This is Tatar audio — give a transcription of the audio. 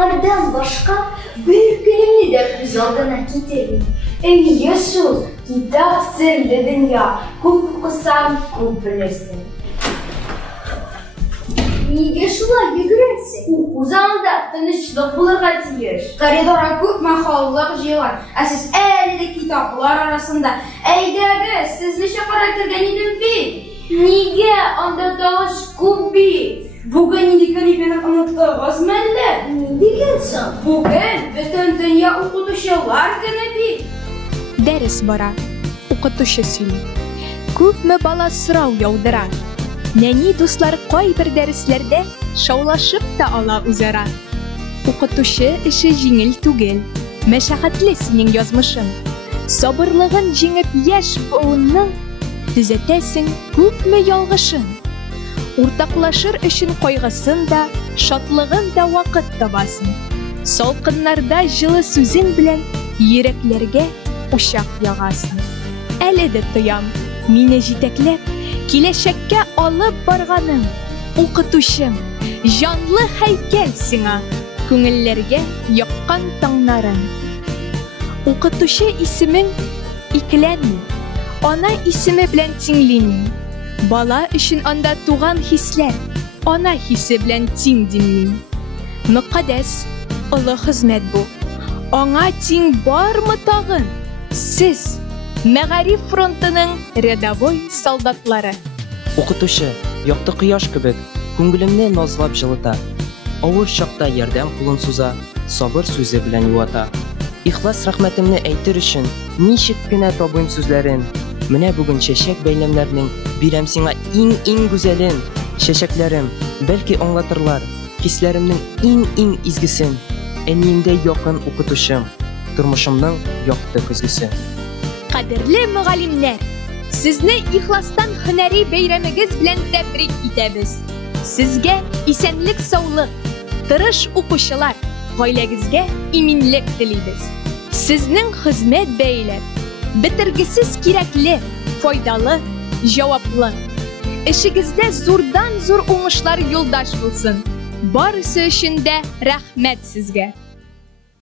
Onlardan başka büyük günümü de biz aldığına gidelim. Ey Yesus, kitap sırlı dünya, kup okusan kup bilirsin. Niye şuna yürüyorsun? Uzağında tanışlık bulurga tiyiş. Koridora köp mahallık jığan. Siz elinde kitaplar arasında. Eydegi, sizni şakara kirgen idim bi. Niye onda dağış kup bi? Bugün indikini benim unuttuğuz məlli. Ne diyorsun? Bugün bütün dünya okutuşular günü bi. Ders bara, o'qituvchi suyli. Ko'pmi bola so'rov yog'dirar. Nani do'stlar qo'y bir darslarda shovlashib da ola o'zaro. O'qituvchi ishi yengil tugil, mashaqqatli sening yozmishing. Sabırlığın jengib yash bo'g'inni tuzatasan ko'pmi yolg'ishing. O'rtoqlashir ishin qo'yg'isin da, shodlig'in da vaqt tobasin. Salqinlarda жылы so'zing bilan yuraklarga uşaq yağasın. Әледе тоям, meni jitaklab, kelashakka olib borganing. O'qituvchim, jonli haykal sing'a, ko'ngillarga yoqqan tonglaring. O'qituvchi isming ikkilanmi, ona ismi bilan tinglaymi. Bola uchun onda tug'an hislar, ona hissi bilan ting dinmi. Muqaddas, ulug' xizmat bu. Ona ting bormi tag'in? Siz Мәгариф frontining рядовой солдатлары. O'qituvchi yoqti quyosh kibik ko'nglimni nozlab jilita. Avur chaqda yordam qo'lin suza, sabr so'zi bilan yuvata. Ixlos rahmatimni aytir uchun nishikkina tobim so'zlarin. Mana bugun chechak bayramlarining biram senga eng go'zalin. Chechaklarim balki anglatırlar hislarimning eng izgisin. Enimde yaqin o'qituvchim, turmushimning yoqti ko'zgusi. Qadrli muallimlar, sizni ixlosdan hunariy bayramingiz bilan tabrik etamiz. Sizga esenlik, sog'lik, tirish o'quvchilar, oilangizga iminlik tilaymiz. Sizning xizmat baylab, bitirgisiz kerakli, foydali, javobli. Ishingizda zo'rdan zo'r o'ngishlar yo'ldosh bo'lsin. Barisi uchun rahmat sizga.